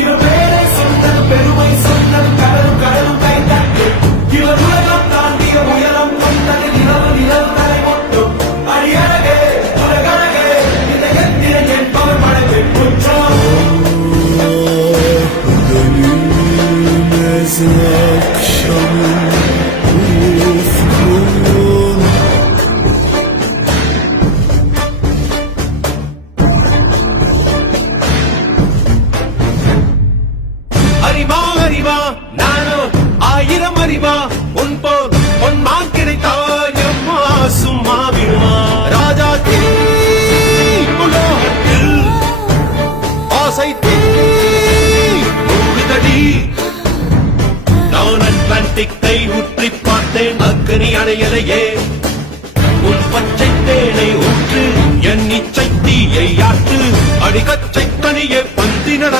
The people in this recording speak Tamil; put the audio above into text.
இருவேளை சொன்ன பெருமை சொன்ன கடலும் கடலும் கை தட்டு இவர் உலகம் தாண்டிய உயரம் கொண்டது நிலவு நிலவு தலை மட்டும் அடியழகே உலகழகே இந்த எத்திரை என்பவர் மனது குற்றம் அறிவா அறிவா நானோ ஆயிரம் அறிவா உன் போல் பொன்மான் கிடைத்தாயம்மா சும்மா விடுமா ராஜா உலோகத்தில் ஆசை தடி நான் அட்லாண்டிக்கை உற்றி பார்த்தேன் அக்கனி அணையலையே உன் பச்சை தேனை ஊற்று என் இச்சை தீயை ஆற்று அடிக்கச்சை கனியே பந்தி நட